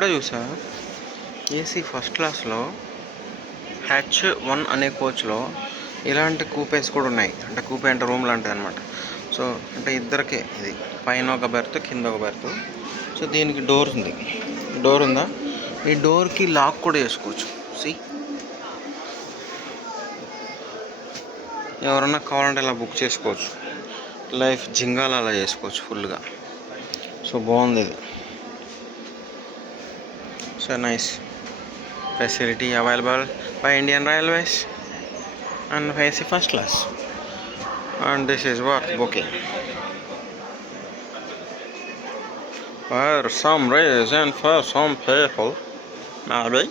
ఇప్పుడే చూసా AC first క్లాస్లో H1 అనే కోచ్లో ఇలాంటి కూపేస్ కూడా ఉన్నాయి. అంటే కూపే అంటే రూమ్ లాంటిది అనమాట. సో అంటే ఇద్దరికే ఇది, పైన ఒక బెర్త్ కింద ఒక బెర్త్. సో దీనికి డోర్ ఉంది. డోర్ ఉందా, ఈ డోర్కి లాక్ కూడా చేసుకోవచ్చు. సి ఎవరన్నా కావాలంటే ఇలా బుక్ చేసుకోవచ్చు. లైఫ్ జింగాల అలా చేసుకోవచ్చు ఫుల్గా. సో బాగుంది ఇది. So nice facility available by Indian Railways and AC first class, and this is worth booking for some reason for some people, maybe.